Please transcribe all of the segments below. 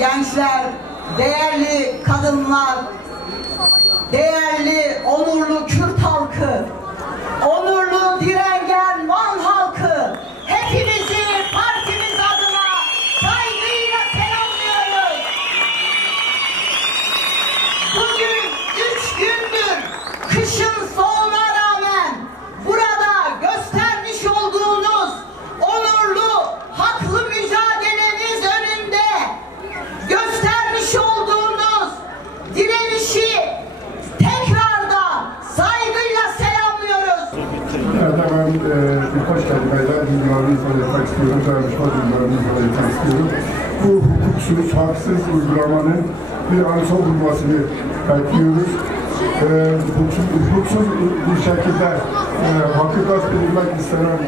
gençler, değerli kadınlar, değerli onurlu Kürt halkı, onurlu direngen Van halkı, hepinizi partimiz adına saygıyla selamlıyoruz. Bugün 3 gündür kışın soğuğuna rağmen burada göstermiş olduğunuz onurlu, haklı mücadeleniz önünde göstermiş olduğunuz direnişi tekrardan saygıyla selamlıyoruz. Evet, ben birkaç kelimeyle duygularımı ifade etmek istiyorum, dayanışma duygularımı ifade etmek istiyorum. Bu hukuksuz, haksız uygulamanın bir an son bulmasını bekliyoruz. Hukuksuz bir şekilde hakkı gasp edilmek istenen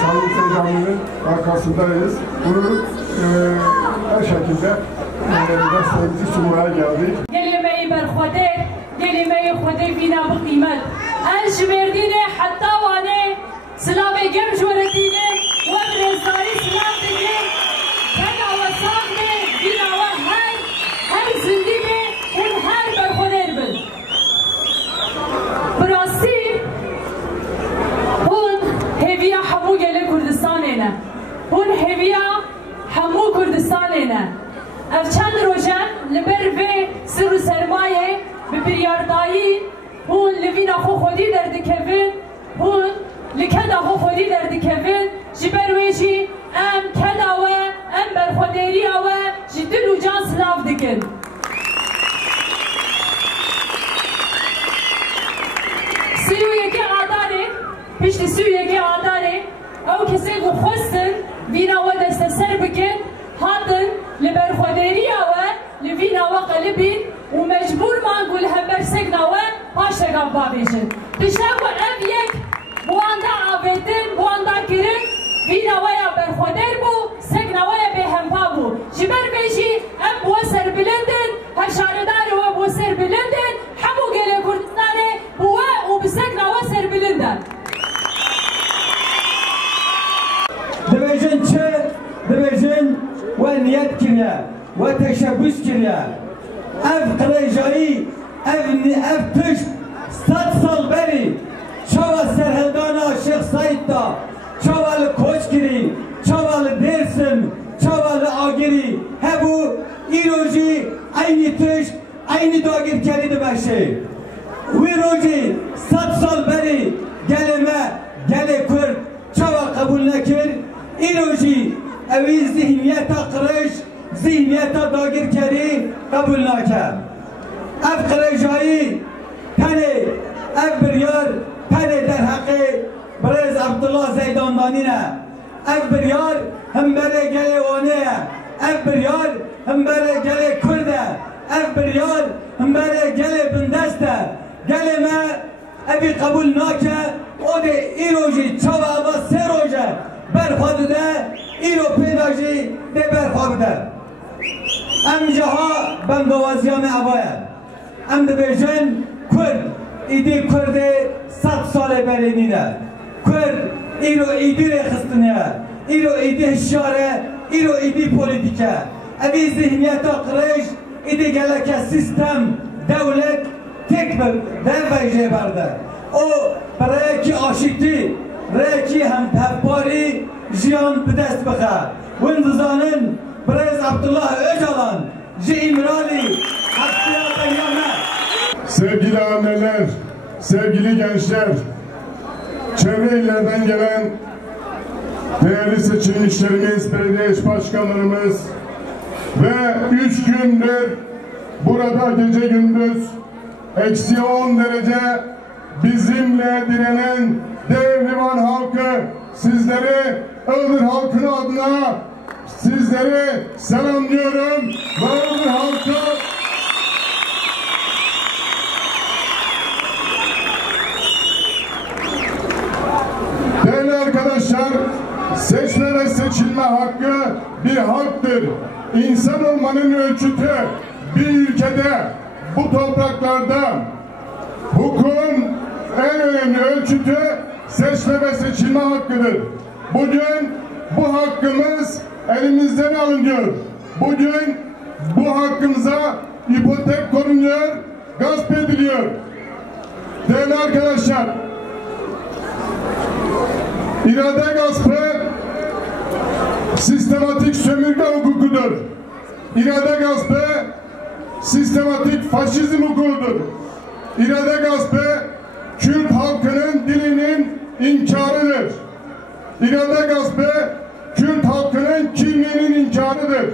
Sayın Seydanlı'nın arkasındayız. Bunu her şekilde desteğimizi sunmaya geldik. Kelimeyi berxweder, kelimeyi xwedê vîna bi qîmet. En ji Mêrdînê heta wanê silavê gem ji weretînê we bi rêzdarî silav dikin. Keda we sax bê, vîna we her zindî bê hûn her berxweder bin. Bi rastî hûn hêviya hemû gelê Kurdistanê ne. Hûn hêviya hemû Kurdistanê ne. Ev çend rojan li ber vê sir û sermayê bi biryardayî hûn li vîna xwe xwedî derdikevin, hûn li keda xwe xwedî derdikevin, ji ber wê jî em keda we, em berxwedêriya we ji dil û can silav dikin. Sî û yekê adarê, piştî sî û yekê adarê, ew kesên ku xwestin vîna we desteser bikin, hatin li berxwedêriya we li vîna we qelibîn û mecbûrman ku li hember segna we paş tegav bavêjin. Tişta ku ev yek bu anda avêtin, bu anda kirin, vîna we ya berxwedêr bû, segna we ya bêhempa bû. Ji ber vê jî em bu we serbilindin, her şaredarê we bu we serbilindin, hemû gelê Kurdistanê bu we û bi segna we serbilindin. Dibêjin çi? Dibêjin we niyet kiriye, we teşebbüs kiriye. Ev qirêjayî, ev tişt 100 sal berî çawa serhildana Şeyx Saîd da, çawa li Koçgirî, çawa li Dêrsim, çawa li Agirî hebû îro jî aynî tişt, aynî dagirkerî dibeşê. Wî rojî 100 sal berî gelê me, gelê Kurd çawa qebûl nekir, îro jî evî zihniyeta qirêj, zihniyeta dagirkerî qebûl nake. Ev qirêjayî tenê ev biryar tenê derheqê Birêz Abdullah Zeydandanî ne. Ev biryar hemberê gelê wanê ye. Ev biryar hemberê gelê Kurd e. Ev biryar hemberê gelê bindest e. Gelê me evî qebûl nake, odê îro jî çawa eva sê roj e berxwe dide, îro pêda jî dê berxwe bide. Em jiha bengawaziya me eva ye. Em dibêjin Kurd îdî Kurdê 100 salê berê nîne. Kurd îro îdî rêxistiniye, îro îdî hişyar e, îro îdî polîtîk e. Evî zihniyeta qirêj îdî geleke sistem, dewlet tek derve jê berde. O bi rêyekî aşîtî, rêyekî hemtevbarî jiyan bi dest bixe. Hûn dizanin Birêz Abdullah Öcalan ji İmralî hestiya Beryame. Sevgili anneler, sevgili gençler, çevre illerden gelen değerli seçilmişlerimiz, belediye eş başkanlarımız ve 3 gündür burada gece gündüz -10 derece bizimle direnen değerli Van halkı, sizleri Iğdır halkının adına sizleri selamlıyorum. Iğdır halkı değerli arkadaşlar, seçme ve seçilme hakkı bir haktır. İnsan olmanın ölçütü bir ülkede, bu topraklarda hukukun en önemli ölçütü seçme ve seçilme hakkıdır. Bugün bu hakkımız elimizden alınıyor. Bugün bu hakkımıza ipotek konuyor, gasp ediliyor. Değerli arkadaşlar, irade gaspı sistematik sömürge hukukudur. İrade gaspı sistematik faşizm hukukudur. İrade gaspı Kürt halkının dilinin inkarıdır. İrade gaspı Kürt halkının kimliğinin inkarıdır.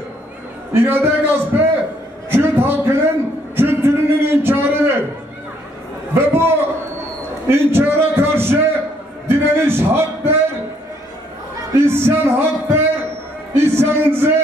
İrade gaspı Kürt halkının kültürünün inkarıdır. Ve bu inkara karşı direniş haktır, isyan haktır. İsyanınızı